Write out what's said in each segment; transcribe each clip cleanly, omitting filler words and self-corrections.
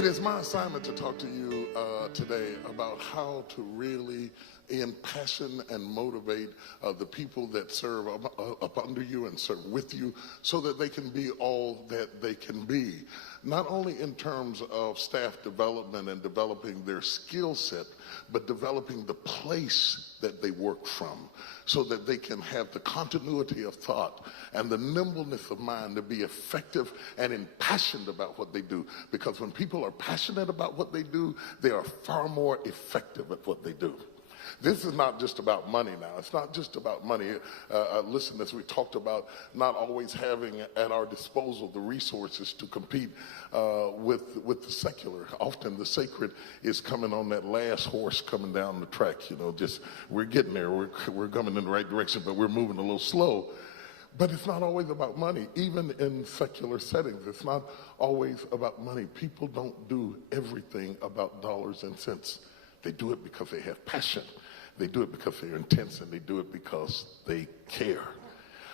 It is my assignment to talk to you today about how to really impassion and motivate the people that serve up under you and serve with you so that they can be all that they can be. Not only in terms of staff development and developing their skill set, but developing the place that they work from so that they can have the continuity of thought and the nimbleness of mind to be effective and impassioned about what they do. Because when people are passionate about what they do, they are far more effective at what they do. This is not just about money now. It's not just about money. Listen, as we talked about not always having at our disposal the resources to compete with the secular. Often the sacred is coming on that last horse coming down the track. You know, just we're getting there. We're coming in the right direction, but we're moving a little slow. But it's not always about money. Even in secular settings, it's not always about money. People don't do everything about dollars and cents. They do it because they have passion. They do it because they're intense, and they do it because they care.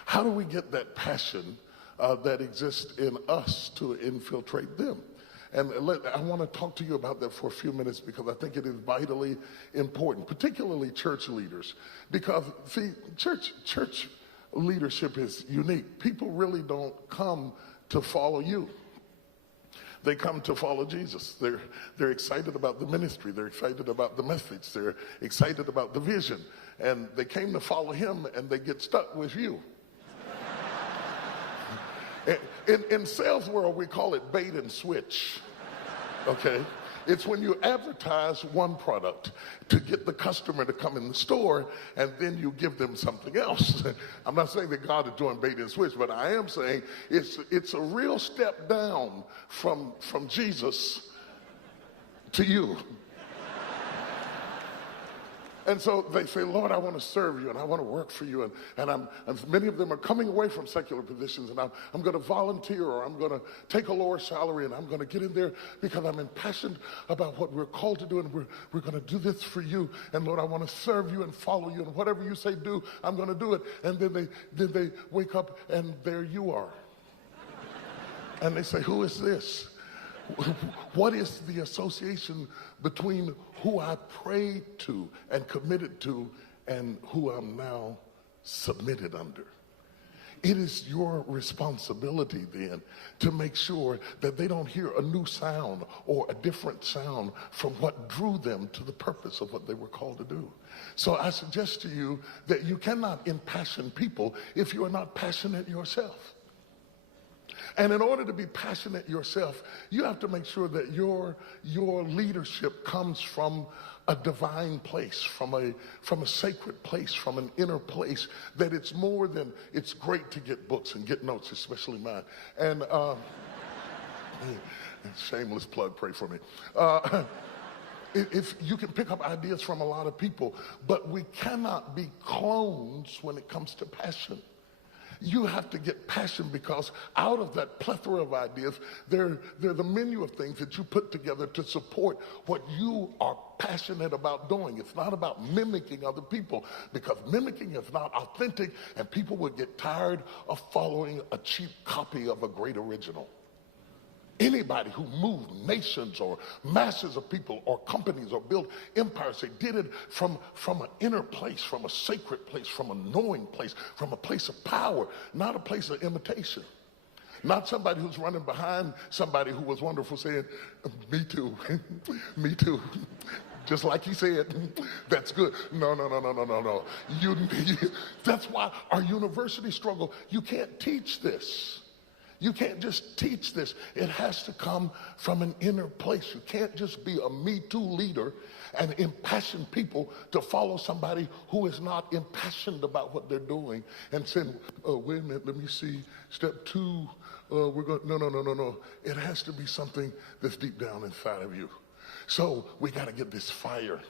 How do we get that passion that exists in us to infiltrate them? And I want to talk to you about that for a few minutes because I think it is vitally important, particularly church leaders. Because, see, church leadership is unique. People really don't come to follow you. They come to follow Jesus. They're excited about the ministry. They're excited about the message. They're excited about the vision. And they came to follow him, and they get stuck with you. In sales world, we call it bait and switch, okay? It's when you advertise one product to get the customer to come in the store, and then you give them something else. I'm not saying that God is doing bait and switch, but I am saying it's a real step down from Jesus to you. And so they say, Lord, I want to serve you and I want to work for you. And many of them are coming away from secular positions, and I'm going to volunteer, or I'm going to take a lower salary, and I'm going to get in there because I'm impassioned about what we're called to do, and we're going to do this for you. And Lord, I want to serve you and follow you, and whatever you say do, I'm going to do it. And then they wake up, and there you are. And they say, who is this? What is the association between who I prayed to and committed to and who I'm now submitted under? It is your responsibility then to make sure that they don't hear a new sound or a different sound from what drew them to the purpose of what they were called to do. So I suggest to you that you cannot impassion people if you are not passionate yourself. And in order to be passionate yourself, you have to make sure that your leadership comes from a divine place, from a sacred place, from an inner place, that it's more than, it's great to get books and get notes, especially mine. And shameless plug, pray for me. If you can pick up ideas from a lot of people, but we cannot be clones when it comes to passion. You have to get passion, because out of that plethora of ideas, they're the menu of things that you put together to support what you are passionate about doing. It's not about mimicking other people, because mimicking is not authentic, and people would get tired of following a cheap copy of a great original. Anybody who moved nations or masses of people or companies or built empires, they did it from an inner place, from a sacred place, from a knowing place, from a place of power, not a place of imitation. Not somebody who's running behind somebody who was wonderful saying, me too, me too. Just like he said, that's good. No. That's why our university struggle. You can't teach this. You can't just teach this. It has to come from an inner place. You can't just be a Me Too leader and impassion people to follow somebody who is not impassioned about what they're doing and saying, oh, wait a minute, let me see, step 2, we're going, no. It has to be something that's deep down inside of you. So we got to get this fire.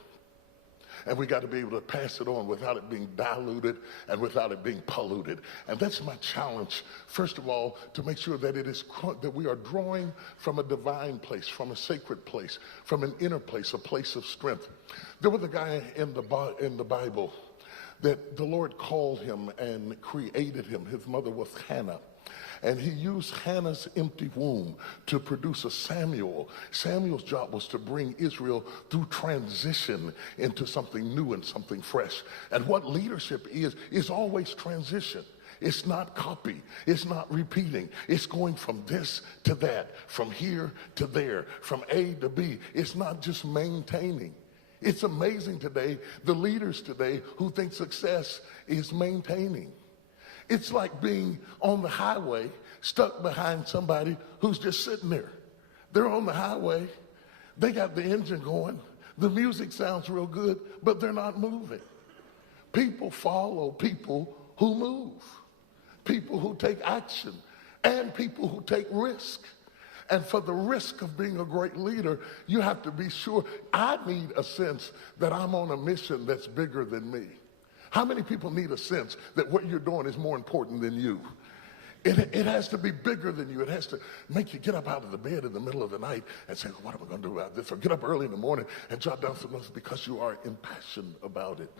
And we got to be able to pass it on without it being diluted and without it being polluted. And that's my challenge, first of all, to make sure that that we are drawing from a divine place, from a sacred place, from an inner place, a place of strength. There was a guy in the Bible that the Lord called him and created him. His mother was Hannah. And he used Hannah's empty womb to produce a Samuel. Samuel's job was to bring Israel through transition into something new and something fresh. And what leadership is always transition. It's not copy. It's not repeating. It's going from this to that, from here to there, from A to B. It's not just maintaining. It's amazing today, the leaders today who think success is maintaining. It's like being on the highway, stuck behind somebody who's just sitting there. They're on the highway. They got the engine going. The music sounds real good, but they're not moving. People follow people who move, people who take action, and people who take risk. And for the risk of being a great leader, you have to be sure. I need a sense that I'm on a mission that's bigger than me. How many people need a sense that what you're doing is more important than you? It has to be bigger than you. It has to make you get up out of the bed in the middle of the night and say, what am I going to do about this? Or get up early in the morning and jot down some notes because you are impassioned about it.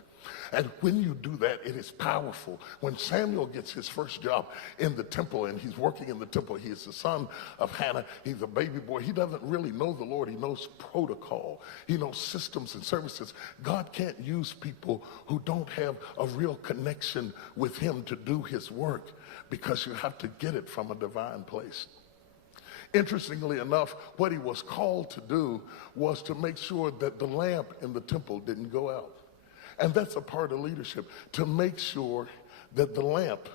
And when you do that, it is powerful. When Samuel gets his first job in the temple and he's working in the temple, he is the son of Hannah. He's a baby boy. He doesn't really know the Lord. He knows protocol. He knows systems and services. God can't use people who don't have a real connection with him to do his work because you have to get it from a divine place. Interestingly enough, what he was called to do was to make sure that the lamp in the temple didn't go out. And that's a part of leadership, to make sure that the lamp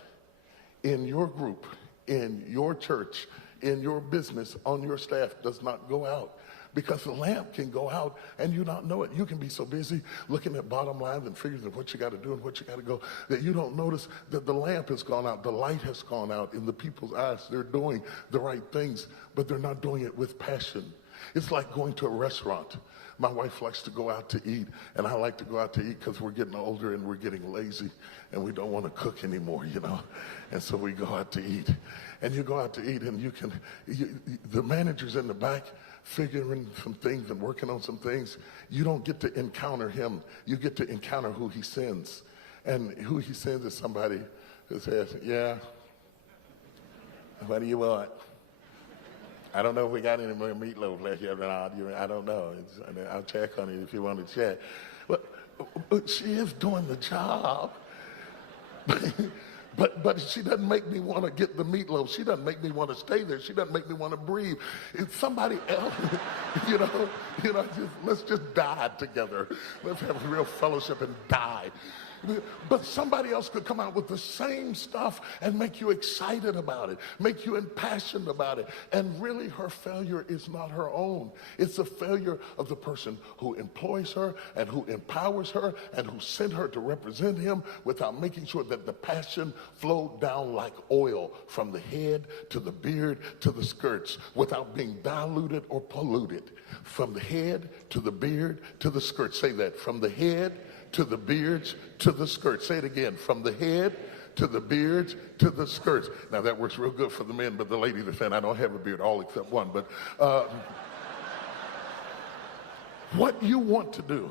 in your group, in your church, in your business, on your staff does not go out. Because the lamp can go out and you not know it. You can be so busy looking at bottom lines and figures of what you got to do and what you got to go that you don't notice that the lamp has gone out, the light has gone out in the people's eyes. They're doing the right things, but they're not doing it with passion. It's like going to a restaurant. My wife likes to go out to eat, and I like to go out to eat because we're getting older and we're getting lazy, and we don't want to cook anymore, you know. And so we go out to eat. And you go out to eat, and the manager's in the back figuring some things and working on some things. You don't get to encounter him. You get to encounter who he sends. And who he sends is somebody who says, yeah, what do you want? I don't know if we got any more meatloaf left here or not. I don't know. I'll check on it if you want to check. But she is doing the job. But she doesn't make me want to get the meatloaf. She doesn't make me want to stay there. She doesn't make me want to breathe. It's somebody else, let's just die together. Let's have a real fellowship and die. But somebody else could come out with the same stuff and make you excited about it, make you impassioned about it. And really, her failure is not her own. It's the failure of the person who employs her and who empowers her and who sent her to represent him without making sure that the passion flowed down like oil from the head to the beard to the skirts without being diluted or polluted. From the head to the beard to the skirts. Say that. From the head to the beards, to the skirts. Say it again. From the head to the beards, to the skirts. Now that works real good for the men, but the ladies are saying, I don't have a beard, all except one. But what you want to do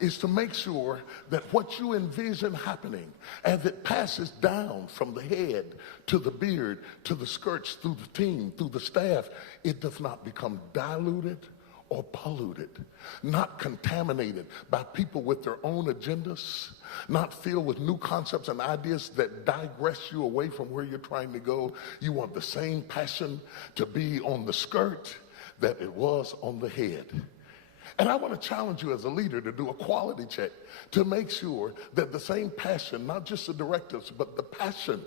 is to make sure that what you envision happening as it passes down from the head to the beard, to the skirts, through the team, through the staff, it does not become diluted or polluted, not contaminated by people with their own agendas, not filled with new concepts and ideas that digress you away from where you're trying to go. You want the same passion to be on the skirt that it was on the head. And I want to challenge you as a leader to do a quality check to make sure that the same passion, not just the directives, but the passion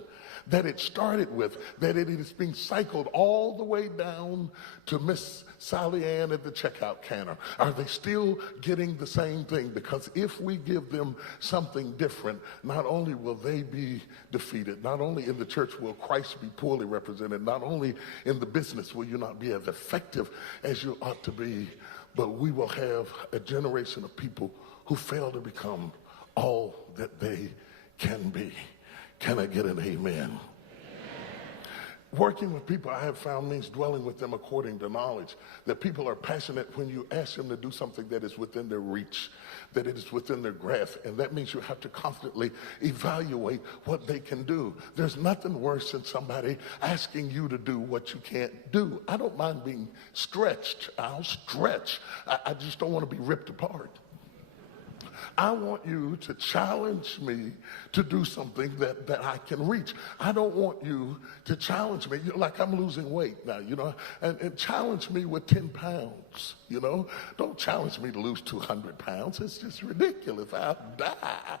that it started with, that it is being cycled all the way down to Miss Sally Ann at the checkout counter. Are they still getting the same thing? Because if we give them something different, not only will they be defeated, not only in the church will Christ be poorly represented, not only in the business will you not be as effective as you ought to be, but we will have a generation of people who fail to become all that they can be. Can I get an amen? Working with people, I have found, means dwelling with them according to knowledge. That people are passionate when you ask them to do something that is within their reach, that it is within their grasp. And that means you have to constantly evaluate what they can do. There's nothing worse than somebody asking you to do what you can't do. I don't mind being stretched. I'll stretch. I just don't want to be ripped apart. I want you to challenge me to do something that I can reach. I don't want you to challenge me, like I'm losing weight now, and challenge me with 10 pounds, Don't challenge me to lose 200 pounds. It's just ridiculous. I'll die.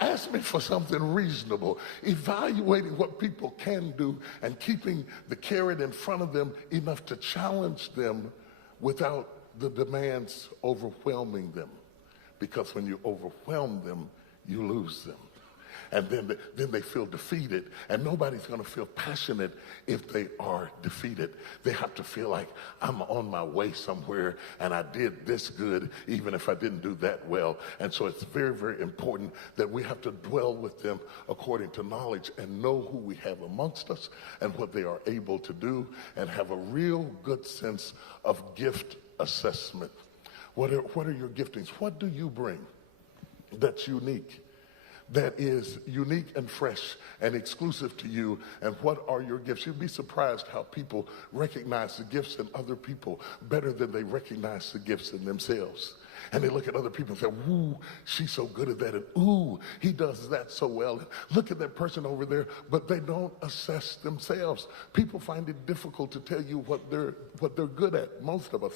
Ask me for something reasonable. Evaluating what people can do and keeping the carrot in front of them enough to challenge them without the demands overwhelming them. Because when you overwhelm them, you lose them. And then they feel defeated. And nobody's going to feel passionate if they are defeated. They have to feel like I'm on my way somewhere and I did this good even if I didn't do that well. And so it's very, very important that we have to dwell with them according to knowledge and know who we have amongst us and what they are able to do and have a real good sense of gift assessment. What are your giftings? What do you bring that's unique? That is unique and fresh and exclusive to you, and what are your gifts? You'd be surprised how people recognize the gifts in other people better than they recognize the gifts in themselves. And they look at other people and say, ooh, she's so good at that, and ooh, he does that so well. And look at that person over there, but they don't assess themselves. People find it difficult to tell you what they're good at. Most of us,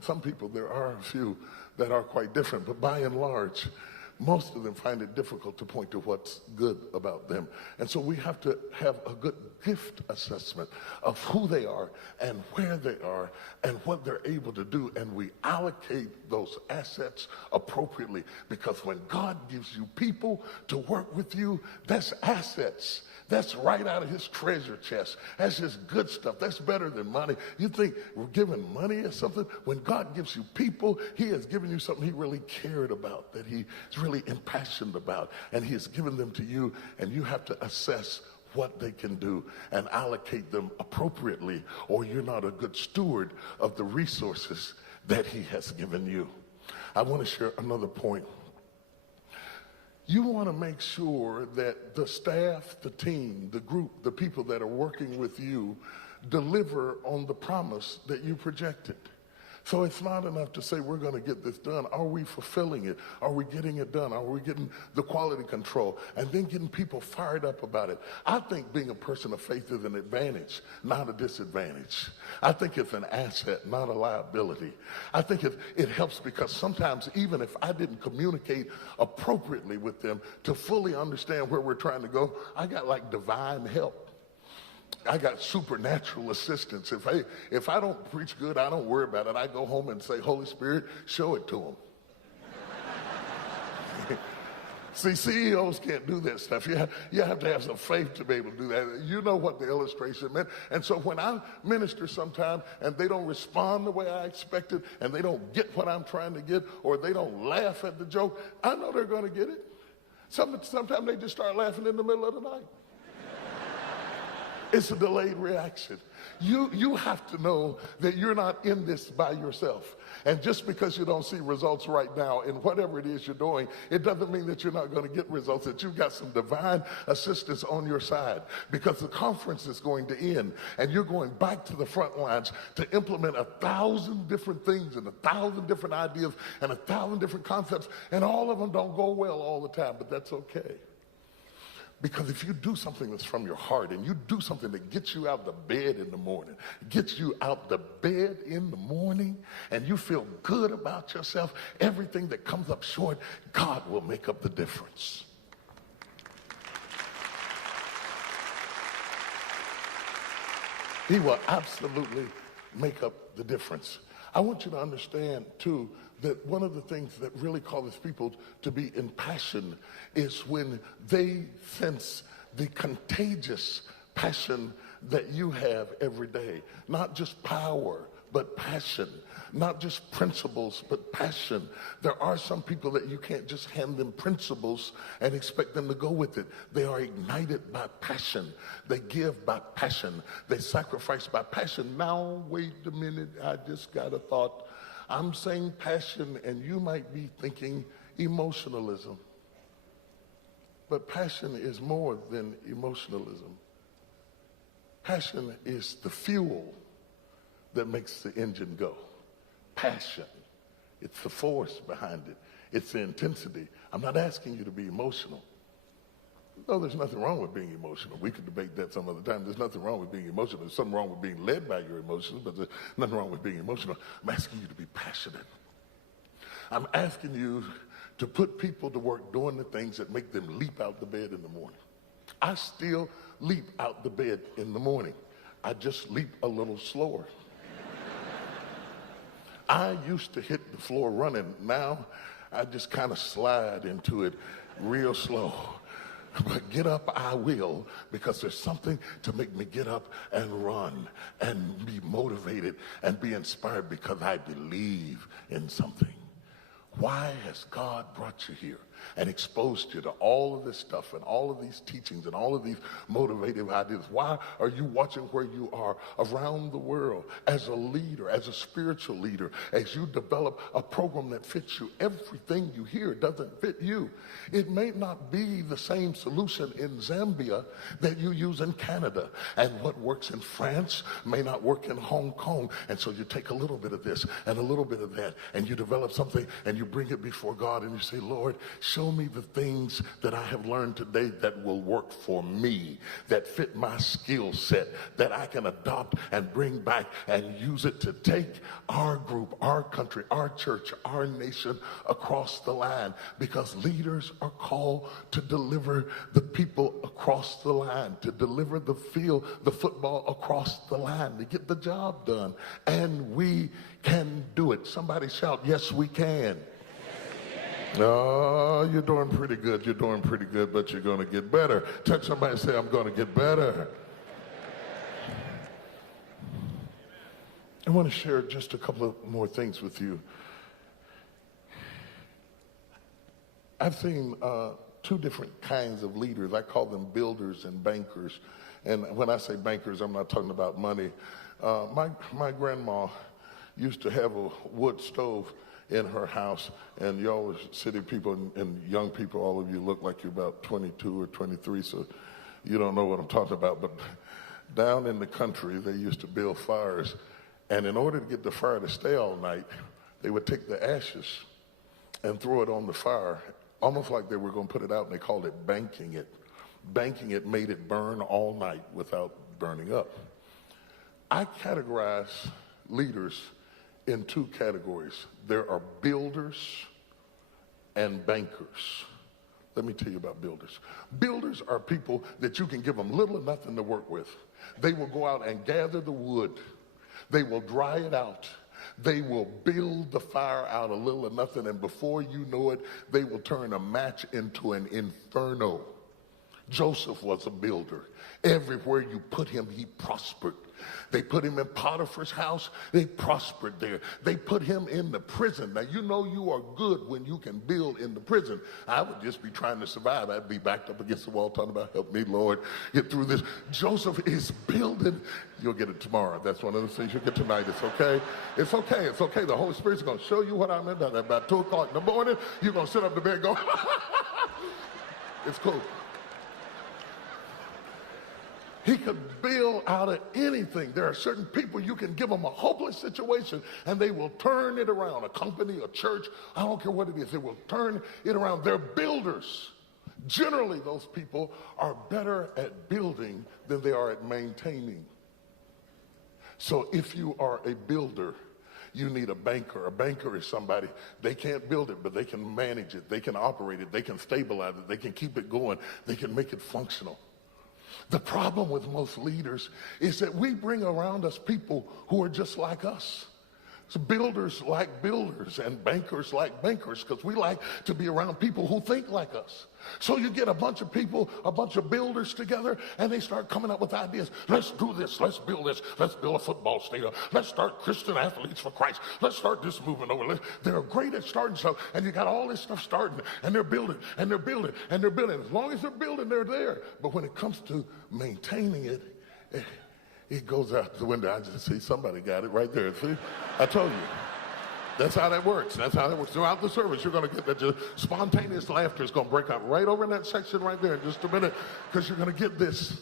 some people, there are a few that are quite different, but by and large, most of them find it difficult to point to what's good about them. And so we have to have a good gift assessment of who they are and where they are and what they're able to do. And we allocate those assets appropriately, because when God gives you people to work with you, that's assets. That's right out of his treasure chest. That's just good stuff. That's better than money. You think we're giving money or something? When God gives you people, he has given you something he really cared about, that he's really impassioned about, and he has given them to you, and you have to assess what they can do and allocate them appropriately, or you're not a good steward of the resources that he has given you. I want to share another point. You want to make sure that the staff, the team, the group, the people that are working with you deliver on the promise that you projected. So it's not enough to say we're going to get this done. Are we fulfilling it? Are we getting it done? Are we getting the quality control? And then getting people fired up about it. I think being a person of faith is an advantage, not a disadvantage. I think it's an asset, not a liability. I think it helps because sometimes even if I didn't communicate appropriately with them to fully understand where we're trying to go, I got like divine help. I got supernatural assistance. If I don't preach good, I don't worry about it. I go home and say, Holy Spirit, show it to them. See, CEOs can't do that stuff. You have to have some faith to be able to do that. You know what the illustration meant. And so when I minister sometime and they don't respond the way I expected, and they don't get what I'm trying to get, or they don't laugh at the joke, I know they're going to get it. Sometimes they just start laughing in the middle of the night. It's a delayed reaction. You have to know that you're not in this by yourself. And just because you don't see results right now in whatever it is you're doing, it doesn't mean that you're not going to get results, that you've got some divine assistance on your side, because the conference is going to end and you're going back to the front lines to implement 1,000 different things and 1,000 different ideas and 1,000 different concepts, and all of them don't go well all the time, but that's okay. Because if you do something that's from your heart, and you do something that gets you out the bed in the morning, and you feel good about yourself, everything that comes up short, God will make up the difference. He will absolutely make up the difference. I want you to understand, too, that one of the things that really causes people to be impassioned is when they sense the contagious passion that you have every day. Not just power but passion. Not just principles, but passion. There are some people that you can't just hand them principles and expect them to go with it. They are ignited by passion. They give by passion. They sacrifice by passion. Now, wait a minute, I just got a thought. I'm saying passion, and you might be thinking emotionalism. But passion is more than emotionalism. Passion is the fuel that makes the engine go. Passion. It's the force behind it. It's the intensity. I'm not asking you to be emotional. No, there's nothing wrong with being emotional. We could debate that some other time. There's nothing wrong with being emotional. There's something wrong with being led by your emotions, but there's nothing wrong with being emotional. I'm asking you to be passionate. I'm asking you to put people to work doing the things that make them leap out the bed in the morning. I still leap out the bed in the morning. I just leap a little slower. I used to hit the floor running. Now I just kind of slide into it real slow. But get up I will, because there's something to make me get up and run and be motivated and be inspired, because I believe in something. Why has God brought you here and exposed you to all of this stuff and all of these teachings and all of these motivative ideas? Why are you watching where you are around the world as a leader, as a spiritual leader, as you develop a program that fits you? Everything you hear doesn't fit you. It may not be the same solution in Zambia that you use in Canada, and what works in France may not work in Hong Kong. And so you take a little bit of this and a little bit of that, and you develop something, and you bring it before God, and you say, Lord, show me the things that I have learned today that will work for me, that fit my skill set, that I can adopt and bring back and use it to take our group, our country, our church, our nation across the line. Because leaders are called to deliver the people across the line, to deliver the field, the football across the line, to get the job done. And we can do it. Somebody shout, yes, we can. Oh, you're doing pretty good. You're doing pretty good, but you're going to get better. Touch somebody and say, I'm going to get better. I want to share just a couple of more things with you. I've seen two different kinds of leaders. I call them builders and bankers. And when I say bankers, I'm not talking about money. My grandma used to have a wood stove in her house, and you always, city people and young people, all of you look like you're about 22 or 23, so you don't know what I'm talking about. But down in the country, they used to build fires, and in order to get the fire to stay all night, they would take the ashes and throw it on the fire, almost like they were going to put it out, and they called it banking it. Banking it made it burn all night without burning up. I categorize leaders in two categories. There are builders and bankers. Let me tell you about builders. Builders are people that you can give them little or nothing to work with. They will go out and gather the wood. They will dry it out. They will build the fire out of little or nothing, and before you know it, they will turn a match into an inferno. Joseph was a builder. Everywhere you put him, he prospered. They put him in Potiphar's house. They prospered there. They put him in the prison. Now, you know you are good when you can build in the prison. I would just be trying to survive. I'd be backed up against the wall talking about, help me, Lord, get through this. Joseph is building. You'll get it tomorrow. That's one of the things you'll get tonight. It's okay. It's okay. It's okay. The Holy Spirit's going to show you what I meant. About 2 o'clock in the morning, you're going to sit up in bed and go, it's cool. He could build out of anything. There are certain people you can give them a hopeless situation and they will turn it around. A company, a church, I don't care what it is, they will turn it around. They're builders. Generally, those people are better at building than they are at maintaining. So if you are a builder, you need a banker. A banker is somebody, they can't build it, but they can manage it, they can operate it, they can stabilize it, they can keep it going, they can make it functional. The problem with most leaders is that we bring around us people who are just like us. So builders like builders and bankers like bankers, because we like to be around people who think like us. So you get a bunch of people, a bunch of builders together, and they start coming up with ideas. Let's do this. Let's build this. Let's build a football stadium. Let's start Christian Athletes for Christ. Let's start this movement over. They're great at starting stuff, and you got all this stuff starting, and they're building, and they're building, and they're building. As long as they're building, they're there. But when it comes to maintaining it, it goes out the window. I just see somebody got it right there. See, I told you. That's how that works. That's how that works. Throughout the service, you're going to get that just spontaneous laughter is going to break out right over in that section right there in just a minute, because you're going to get this.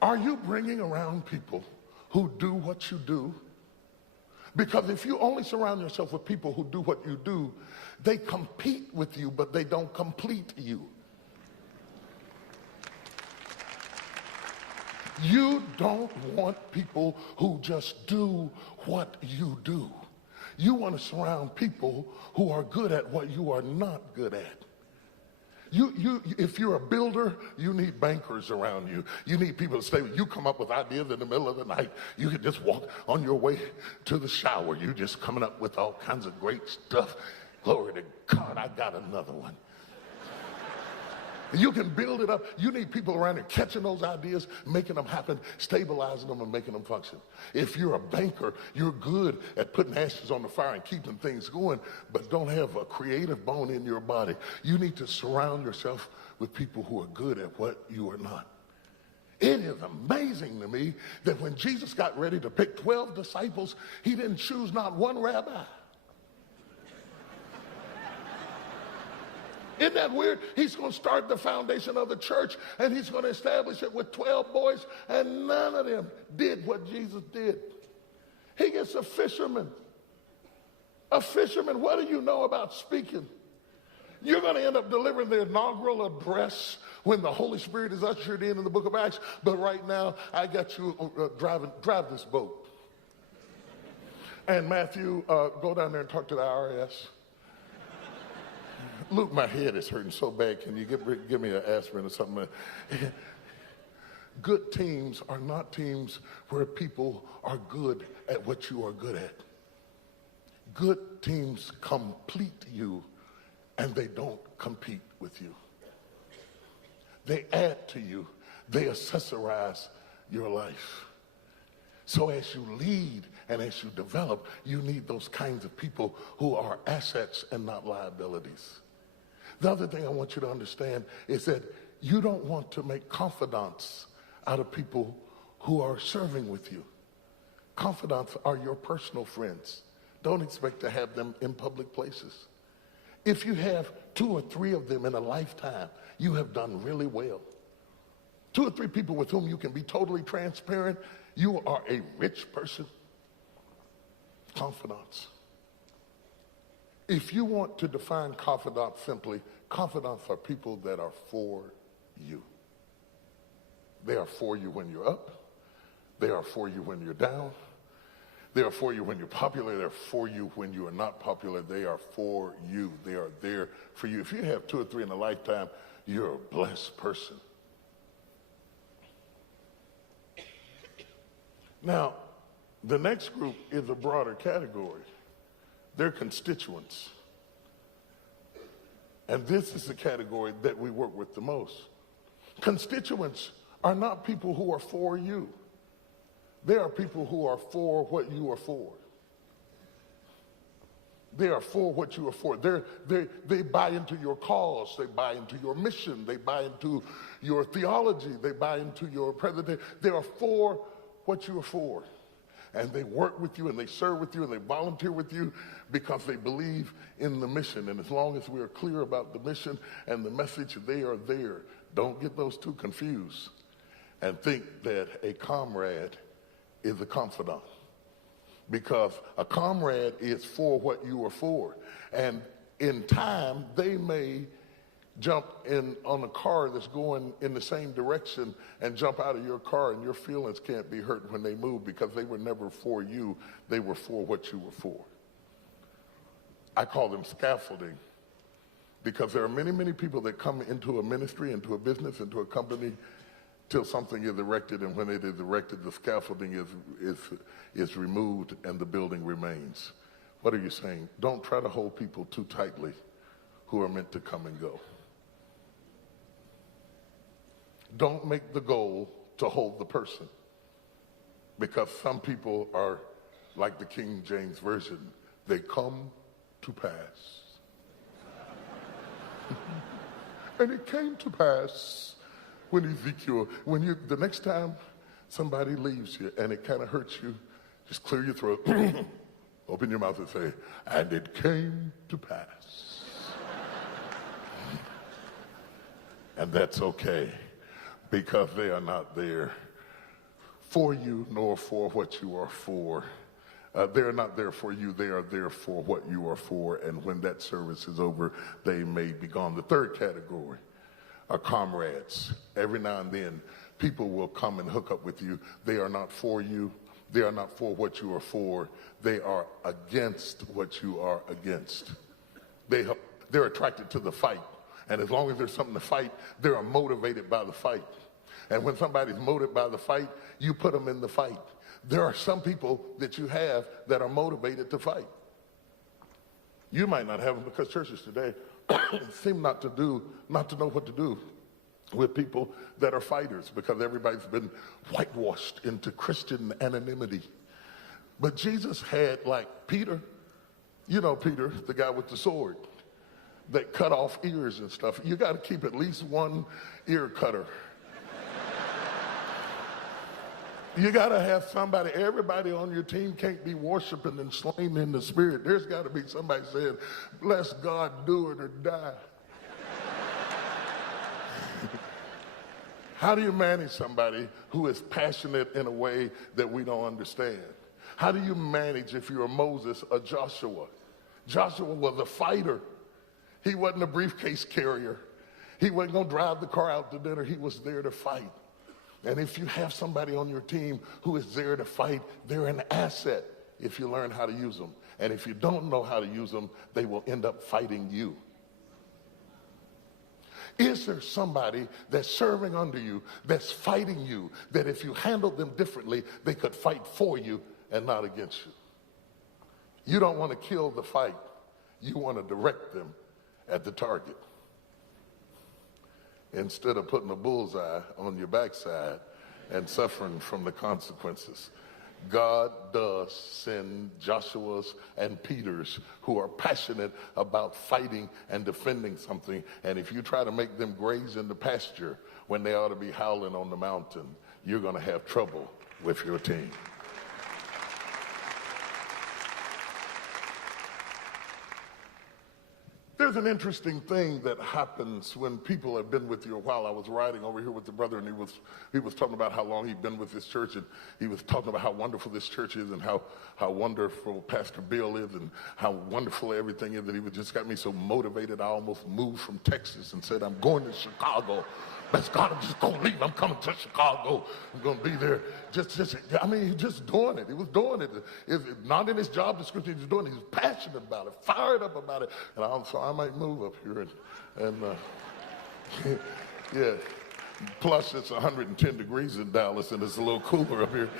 Are you bringing around people who do what you do? Because if you only surround yourself with people who do what you do, they compete with you, but they don't complete you. You don't want people who just do what you do. You want to surround people who are good at what you are not good at. If you're a builder, you need bankers around you. You need people to stay with you. You come up with ideas in the middle of the night. You can just walk on your way to the shower. You're just coming up with all kinds of great stuff. Glory to God, I got another one. You can build it up. You need people around here catching those ideas, making them happen, stabilizing them, and making them function. If you're a banker, you're good at putting ashes on the fire and keeping things going, but don't have a creative bone in your body. You need to surround yourself with people who are good at what you are not. It is amazing to me that when Jesus got ready to pick 12 disciples, he didn't choose not one rabbi. Isn't that weird? He's going to start the foundation of the church, and he's going to establish it with 12 boys, and none of them did what Jesus did. He gets a fisherman. A fisherman, what do you know about speaking? You're going to end up delivering the inaugural address when the Holy Spirit is ushered in the book of Acts, but right now, I got you drive this boat. And Matthew, go down there and talk to the IRS. Luke, my head is hurting so bad. Can you give me an aspirin or something? Good teams are not teams where people are good at what you are good at. Good teams complete you, and they don't compete with you. They add to you. They accessorize your life. So as you lead and as you develop, you need those kinds of people who are assets and not liabilities. The other thing I want you to understand is that you don't want to make confidants out of people who are serving with you. Confidants are your personal friends. Don't expect to have them in public places. If you have 2 or 3 of them in a lifetime, you have done really well. 2 or 3 people with whom you can be totally transparent, you are a rich person. Confidants. If you want to define confidants simply, confidants are people that are for you. They are for you when you're up. They are for you when you're down. They are for you when you're popular. They're for you when you are not popular. They are for you. They are there for you. If you have 2 or 3 in a lifetime, you're a blessed person. Now, the next group is a broader category. They're constituents. And this is the category that we work with the most. Constituents are not people who are for you. They are people who are for what you are for. They are for what you are for. They buy into your cause. They buy into your mission. They buy into your theology. They buy into your president. They are for what you are for. And they work with you, and they serve with you, and they volunteer with you because they believe in the mission. And as long as we are clear about the mission and the message, they are there. Don't get those two confused and think that a comrade is a confidant. Because a comrade is for what you are for. And in time, they may jump in on a car that's going in the same direction and jump out of your car, and your feelings can't be hurt when they move because they were never for you. They were for what you were for. I call them scaffolding because there are many, many people that come into a ministry, into a business, into a company, till something is erected, and when it is erected, the scaffolding is removed and the building remains. What are you saying? Don't try to hold people too tightly who are meant to come and go. Don't make the goal to hold the person, because some people are like the King James Version. They come to pass. And it came to pass when Ezekiel, the next time somebody leaves you and it kind of hurts you, just clear your throat, open your mouth and say, and it came to pass. And that's okay, because they are not there for you nor for what you are for. They're not there for you, they are there for what you are for, and when that service is over, they may be gone. The third category are comrades. Every now and then, people will come and hook up with you. They are not for you, they are not for what you are for, they are against what you are against. They're attracted to the fight, and as long as there's something to fight, they are motivated by the fight. And when somebody's motivated by the fight, you put them in the fight. There are some people that you have that are motivated to fight. You might not have them, because churches today seem not to know what to do with people that are fighters, because everybody's been whitewashed into Christian anonymity. But Jesus had, like Peter, you know Peter, the guy with the sword that cut off ears and stuff. You got to keep at least one ear cutter. You got to have somebody. Everybody on your team can't be worshiping and slain in the spirit. There's got to be somebody saying, bless God, do it or die. How do you manage somebody who is passionate in a way that we don't understand? How do you manage, if you're a Moses, a Joshua? Joshua was a fighter. He wasn't a briefcase carrier. He wasn't going to drive the car out to dinner. He was there to fight. And if you have somebody on your team who is there to fight, they're an asset if you learn how to use them. And if you don't know how to use them, they will end up fighting you. Is there somebody that's serving under you, that's fighting you, that if you handle them differently, they could fight for you and not against you? You don't want to kill the fight. You want to direct them at the target, instead of putting a bullseye on your backside and suffering from the consequences. God does send Joshuas and Peters who are passionate about fighting and defending something, and if you try to make them graze in the pasture when they ought to be howling on the mountain, you're going to have trouble with your team. There's an interesting thing that happens when people have been with you a while. I was riding over here with the brother, and he was talking about how long he'd been with this church, and he was talking about how wonderful this church is and how wonderful Pastor Bill is and how wonderful everything is, that he just got me so motivated I almost moved from Texas and said, I'm going to Chicago. Bless God, I'm just going to leave. I'm coming to Chicago. I'm going to be there. He's just doing it. He was doing it. It's not in his job description. He was doing it. He was passionate about it, fired up about it. And so I might move up here. Yeah. Plus, it's 110 degrees in Dallas, and it's a little cooler up here.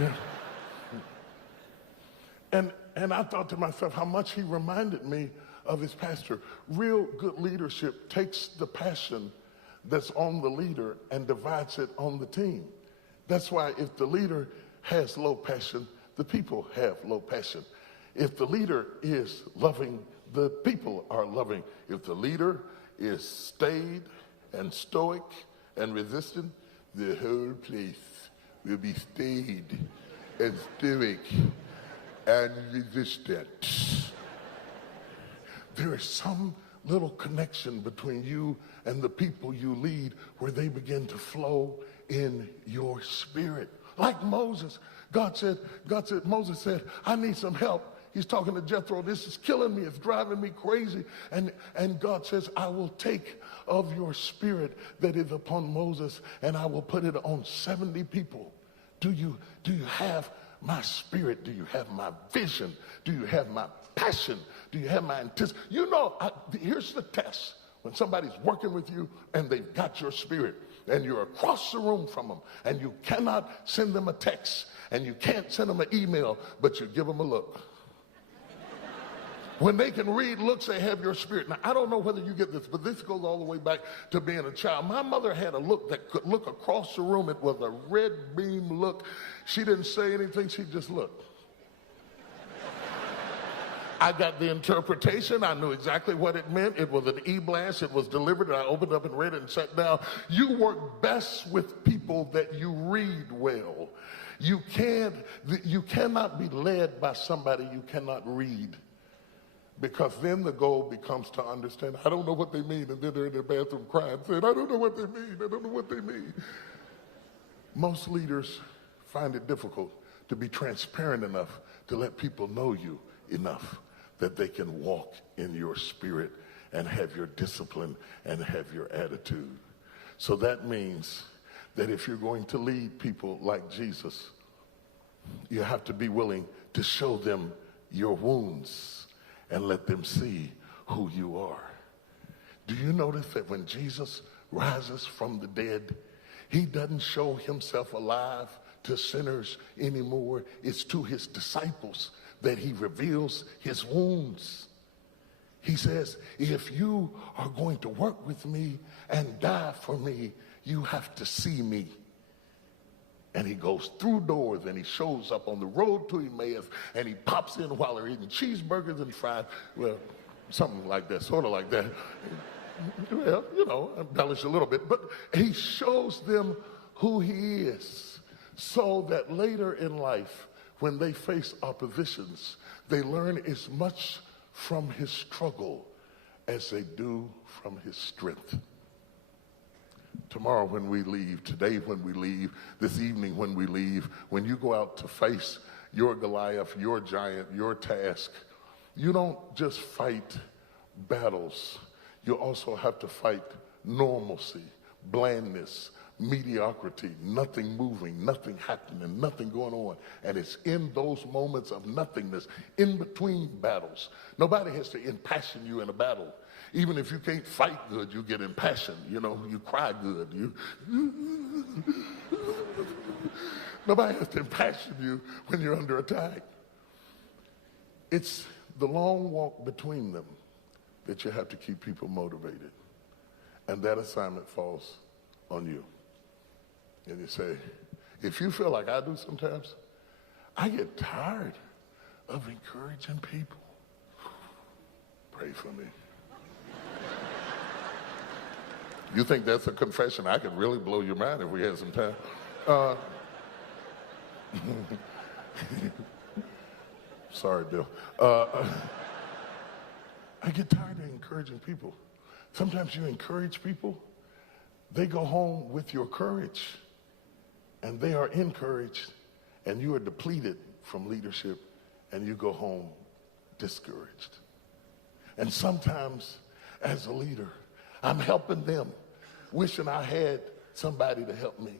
Yeah. And I thought to myself how much he reminded me of his pastor. Real good leadership takes the passion that's on the leader and divides it on the team. That's why if the leader has low passion, the people have low passion. If the leader is loving, the people are loving. If the leader is staid and stoic and resistant, the whole place will be staid and stoic and resistant. There is some little connection between you and the people you lead where they begin to flow in your spirit. Like Moses. Moses said, I need some help. He's talking to Jethro. This is killing me. It's driving me crazy. And God says, I will take of your spirit that is upon Moses and I will put it on 70 people. Do you have my spirit? Do you have my vision? Do you have my passion? Do you have my anticipation? Here's the test. when somebody's working with you and they've got your spirit and you're across the room from them and you cannot send them a text and you can't send them an email, but you give them a look. When they can read looks, they have your spirit. Now, I don't know whether you get this, but this goes all the way back to being a child. My mother had a look that could look across the room. It was a red beam look. She didn't say anything. She just looked. I got the interpretation. I knew exactly what it meant. It was an e-blast. It was delivered. I opened up and read it and sat down. You work best with people that you read well. You cannot be led by somebody you cannot read. Because then the goal becomes to understand, I don't know what they mean, and then they're in their bathroom crying, saying, I don't know what they mean, I don't know what they mean. Most leaders find it difficult to be transparent enough to let people know you enough that they can walk in your spirit and have your discipline and have your attitude. So that means that if you're going to lead people like Jesus, you have to be willing to show them your wounds and let them see who you are. Do you notice that when Jesus rises from the dead, he doesn't show himself alive to sinners anymore? It's to his disciples that he reveals his wounds. He says, if you are going to work with me and die for me, you have to see me. And he goes through doors and he shows up on the road to Emmaus and he pops in while they're eating cheeseburgers and fries. Well, something like that, sort of like that. Well, you know, embellish a little bit. But he shows them who he is so that later in life, when they face oppositions, they learn as much from his struggle as they do from his strength. Tomorrow when we leave, today when we leave, this evening when we leave, when you go out to face your Goliath, your giant, your task, you don't just fight battles. You also have to fight normalcy, blandness, mediocrity, nothing moving, nothing happening, nothing going on. And it's in those moments of nothingness, in between battles. Nobody has to impassion you in a battle. Even if you can't fight good, you get impassioned. You know, you cry good. Nobody has to impassion you when you're under attack. It's the long walk between them that you have to keep people motivated. And that assignment falls on you. And you say, if you feel like I do sometimes, I get tired of encouraging people. Pray for me. You think that's a confession? I could really blow your mind if we had some time. Sorry, Bill. I get tired of encouraging people. Sometimes you encourage people, they go home with your courage, and they are encouraged, and you are depleted from leadership, and you go home discouraged. And sometimes, as a leader, I'm helping them, wishing I had somebody to help me.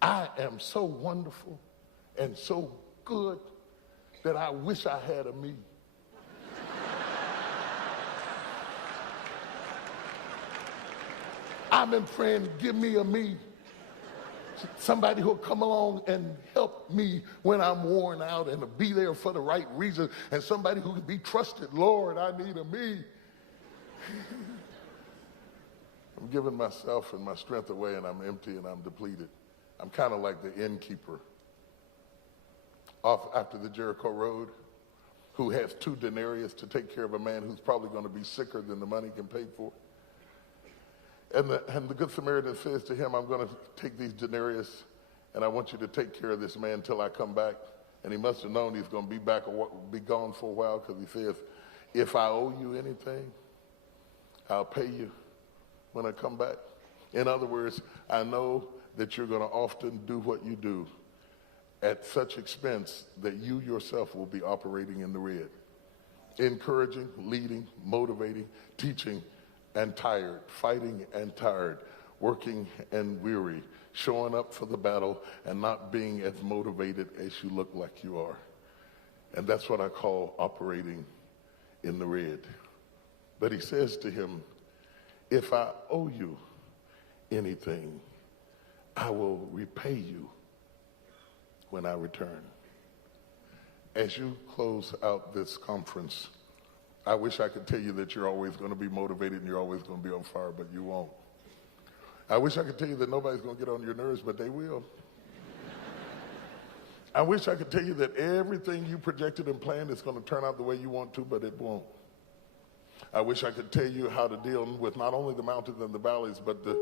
I am so wonderful and so good that I wish I had a me. I've been praying, give me a me. Somebody who'll come along and help me when I'm worn out and to be there for the right reason, and somebody who can be trusted. Lord, I need a me. I'm giving myself and my strength away, and I'm empty and I'm depleted. I'm kind of like the innkeeper off after the Jericho Road who has 2 denarii to take care of a man who's probably going to be sicker than the money can pay for. And the Good Samaritan says to him, I'm going to take these denarii and I want you to take care of this man till I come back. And he must have known he's going to be gone for a while, because he says, if I owe you anything, I'll pay you when I come back. In other words, I know that you're going to often do what you do at such expense that you yourself will be operating in the red. Encouraging, leading, motivating, teaching, and tired, fighting and tired, working and weary, showing up for the battle and not being as motivated as you look like you are. And that's what I call operating in the red. But he says to him, If I owe you anything, I will repay you when I return. As you close out this conference, I wish I could tell you that you're always going to be motivated and you're always going to be on fire, but you won't. I wish I could tell you that nobody's going to get on your nerves, but they will. I wish I could tell you that everything you projected and planned is going to turn out the way you want to, but it won't. I wish I could tell you how to deal with not only the mountains and the valleys, but the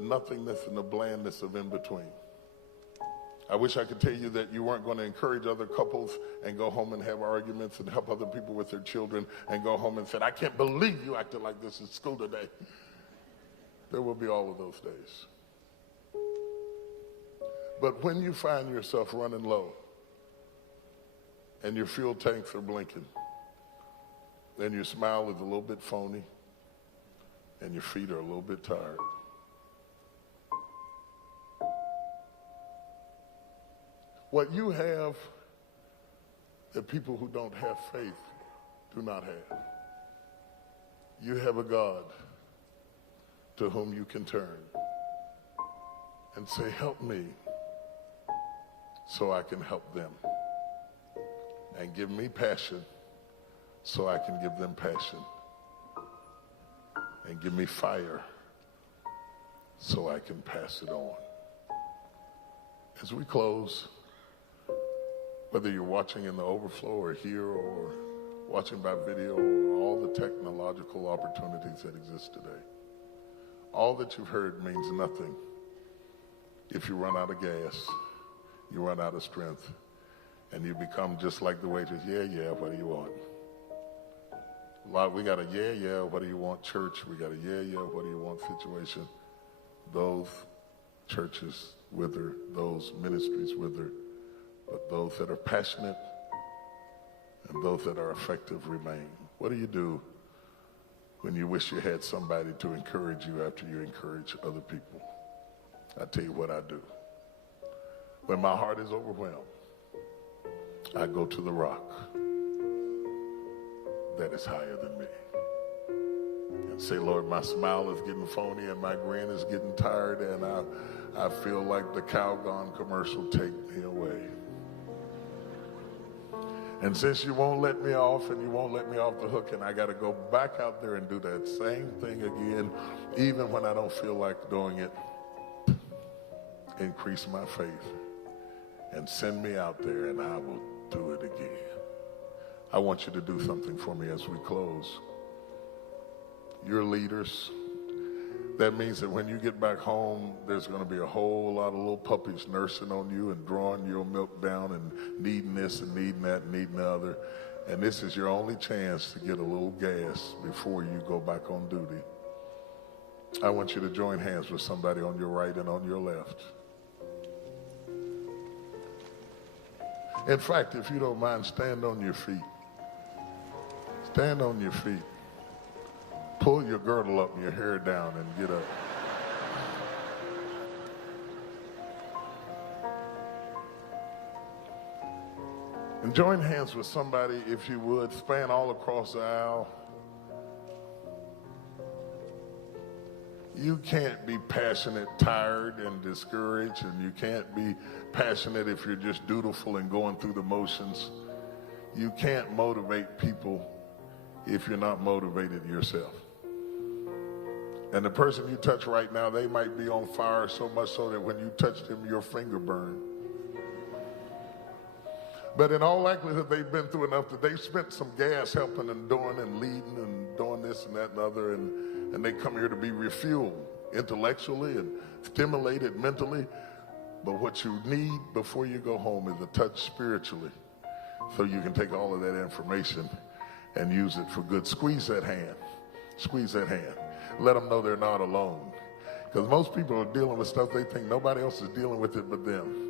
nothingness and the blandness of in between. I wish I could tell you that you weren't going to encourage other couples and go home and have arguments and help other people with their children and go home and say, I can't believe you acted like this in school today. There will be all of those days. But when you find yourself running low and your fuel tanks are blinking and your smile is a little bit phony and your feet are a little bit tired, what you have that people who don't have faith do not have. You have a God to whom you can turn and say, help me so I can help them. And give me passion so I can give them passion. And give me fire so I can pass it on. As we close, whether you're watching in the overflow or here or watching by video or all the technological opportunities that exist today, all that you've heard means nothing if you run out of gas, you run out of strength, and you become just like the waitress, yeah, what do you want? We got a yeah, what do you want church? We got a yeah, what do you want situation. Those churches wither, those ministries wither, but those that are passionate and those that are effective remain. What do you do when you wish you had somebody to encourage you after you encourage other people? I tell you what I do. When my heart is overwhelmed, I go to the rock that is higher than me and say, Lord, my smile is getting phony and my grin is getting tired and I feel like the Calgon commercial, take me away. And since you won't let me off and you won't let me off the hook and I got to go back out there and do that same thing again, even when I don't feel like doing it, increase my faith and send me out there and I will do it again. I want you to do something for me as we close. You're leaders. That means that when you get back home, there's going to be a whole lot of little puppies nursing on you and drawing your milk down and needing this and needing that and needing the other. And this is your only chance to get a little gas before you go back on duty. I want you to join hands with somebody on your right and on your left. In fact, if you don't mind, stand on your feet. Stand on your feet. Pull your girdle up and your hair down and get up. And join hands with somebody, if you would, span all across the aisle. You can't be passionate, tired, and discouraged, and you can't be passionate if you're just dutiful and going through the motions. You can't motivate people if you're not motivated yourself. And the person you touch right now, they might be on fire so much so that when you touch them, your finger burned. But in all likelihood, they've been through enough that they've spent some gas helping and doing and leading and doing this and that and other, and they come here to be refueled intellectually and stimulated mentally. But what you need before you go home is a touch spiritually so you can take all of that information and use it for good. Squeeze that hand. Squeeze that hand. Let them know they're not alone. Because most people are dealing with stuff they think nobody else is dealing with it but them.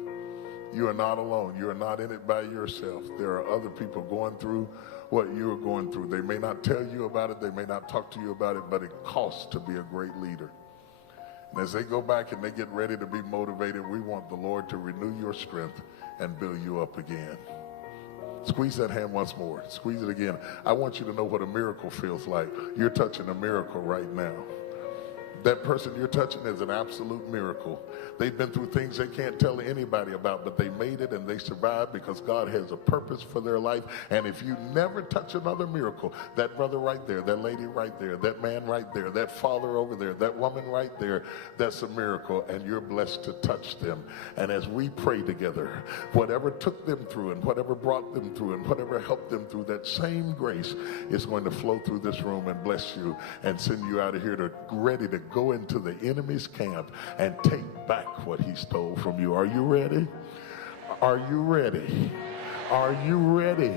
You are not alone. You are not in it by yourself. There are other people going through what you are going through. They may not tell you about it. They may not talk to you about it, but it costs to be a great leader. And as they go back and they get ready to be motivated, we want the Lord to renew your strength and build you up again. Squeeze that hand once more. Squeeze it again. I want you to know what a miracle feels like. You're touching a miracle right now. That person you're touching is an absolute miracle. They've been through things they can't tell anybody about, but they made it and they survived because God has a purpose for their life. And if you never touch another miracle, that brother right there, that lady right there, that man right there, that father over there, that woman right there, that's a miracle, and you're blessed to touch them. And as we pray together, whatever took them through and whatever brought them through and whatever helped them through, that same grace is going to flow through this room and bless you and send you out of here to ready to go into the enemy's camp and take back what he stole from you. Are you ready? Are you ready? Are you ready?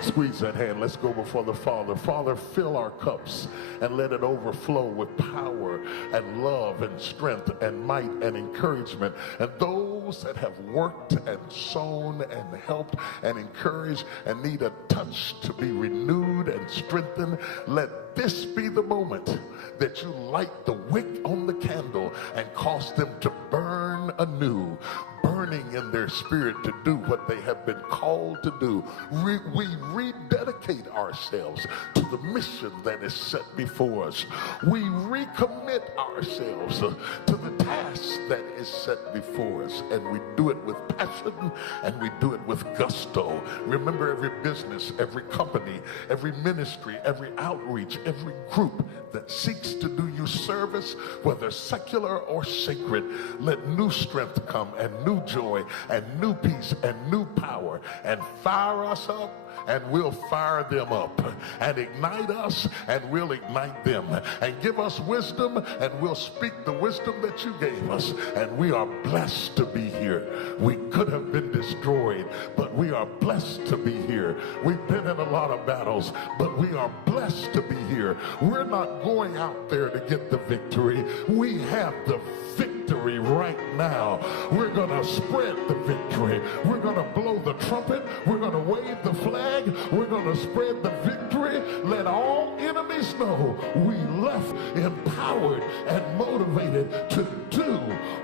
Squeeze that hand. Let's go before the Father. Father, fill our cups and let it overflow with power and love and strength and might and encouragement. And those that have worked and sown and helped and encouraged and need a touch to be renewed and strengthened, let this be the moment that you light the wick on the candle and cause them to burn anew, burning in their spirit to do what they have been called to do. We rededicate ourselves to the mission that is set before us. We recommit ourselves to the task that is set before us, and we do it with passion and we do it with gusto. Remember, every business, every company, every ministry, every outreach, every group that seeks to do you service, whether secular or sacred, let new strength come and new joy and new peace and new power, and fire us up and we'll fire them up, and ignite us and we'll ignite them, and give us wisdom and we'll speak the wisdom that you gave us. And we are blessed to be here. We could have been destroyed, but we are blessed to be here. We've been in a lot of battles, but we are blessed to be here. We're not going out there to get the victory. We have the victory right now. We're going to spread the victory. We're going to blow the trumpet. We're going to wave the flag. We're going to spread the victory. Let all enemies know we left empowered and motivated to do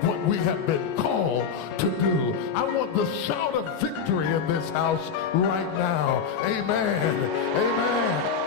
what we have been called to do. I want the shout of victory in this house right now. Amen. Amen.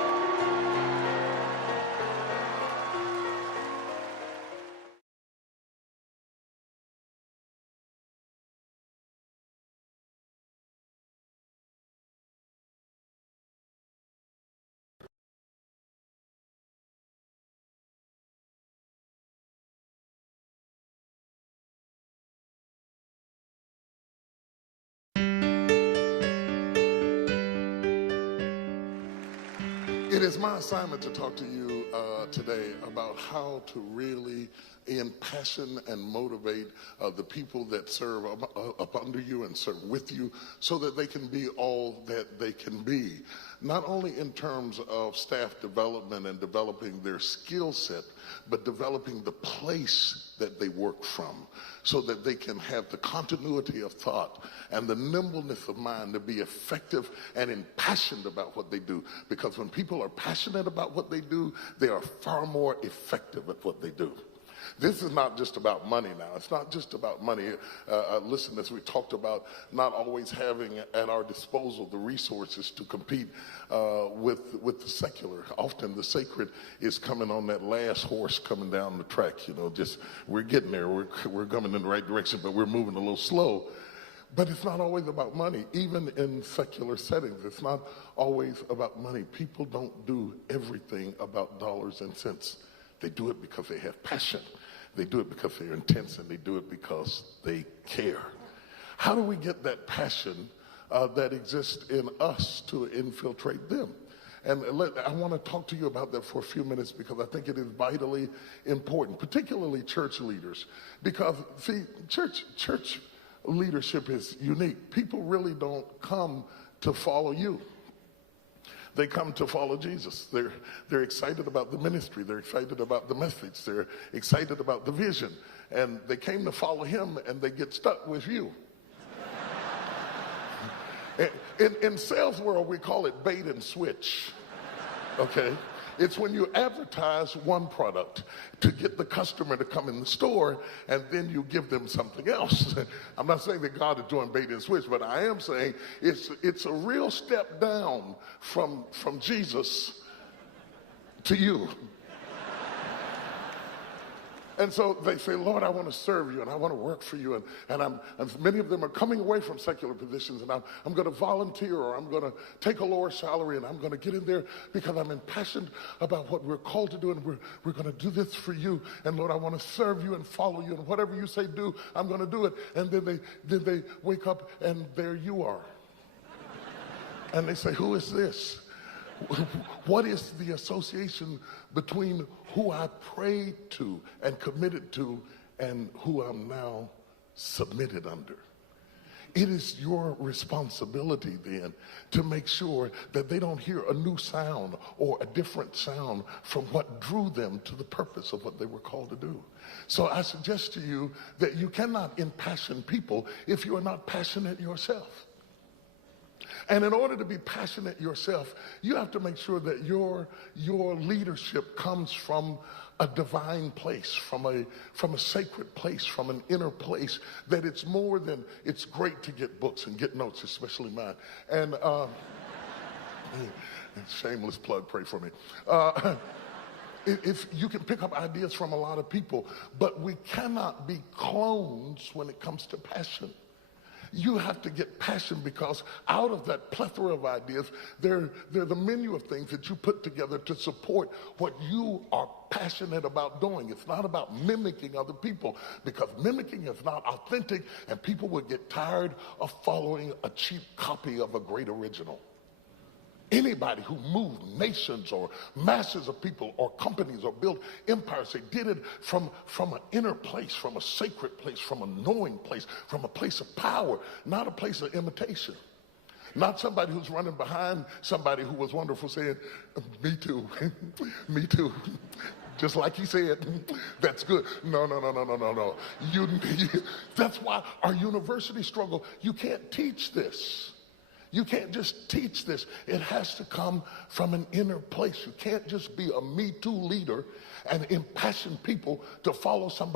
It is my assignment to talk to you today about how to really impassion and motivate the people that serve up under you and serve with you, so that they can be all that they can be, not only in terms of staff development and developing their skill set, but developing the place that they work from, so that they can have the continuity of thought and the nimbleness of mind to be effective and impassioned about what they do. Because when people are passionate about what they do, they are far more effective at what they do. This is not just about money now. It's not just about money. Listen, as we talked about not always having at our disposal the resources to compete with the secular. Often the sacred is coming on that last horse coming down the track. You know, just we're getting there. We're coming in the right direction, but we're moving a little slow. But it's not always about money. Even in secular settings, it's not always about money. People don't do everything about dollars and cents. They do it because they have passion. They do it because they're intense, and they do it because they care. How do we get that passion that exists in us to infiltrate them? And I want to talk to you about that for a few minutes, because I think it is vitally important, particularly church leaders. Because, see, church leadership is unique. People really don't come to follow you. They come to follow Jesus. They're excited about the ministry. They're excited about the message. They're excited about the vision. And they came to follow him, and they get stuck with you. In sales world, we call it bait and switch, okay? It's when you advertise one product to get the customer to come in the store, and then you give them something else. I'm not saying that God is doing bait and switch, but I am saying it's a real step down from Jesus to you. And so they say, Lord, I want to serve you and I want to work for you. And many of them are coming away from secular positions, and I'm going to volunteer, or I'm going to take a lower salary, and I'm going to get in there because I'm impassioned about what we're called to do, and we're going to do this for you. And Lord, I want to serve you and follow you, and whatever you say do, I'm going to do it. And then they wake up and there you are. And they say, who is this? What is the association between who I prayed to and committed to and who I'm now submitted under? It is your responsibility then to make sure that they don't hear a new sound or a different sound from what drew them to the purpose of what they were called to do. So I suggest to you that you cannot impassion people if you are not passionate yourself. And in order to be passionate yourself, you have to make sure that your leadership comes from a divine place, from a sacred place, from an inner place, that it's more than, it's great to get books and get notes, especially mine. And shameless plug, pray for me. If you can pick up ideas from a lot of people, but we cannot be clones when it comes to passion. You have to get passion, because out of that plethora of ideas, they're the menu of things that you put together to support what you are passionate about doing. It's not about mimicking other people, because mimicking is not authentic, and people will get tired of following a cheap copy of a great original. Anybody who moved nations or masses of people or companies or built empires, they did it from an inner place, from a sacred place, from a knowing place, from a place of power, not a place of imitation. Not somebody who's running behind somebody who was wonderful saying, me too, me too. Just like he said, that's good. No. That's why our university struggle, you can't teach this. You can't just teach this. It has to come from an inner place. You can't just be a Me Too leader and impassion people to follow somebody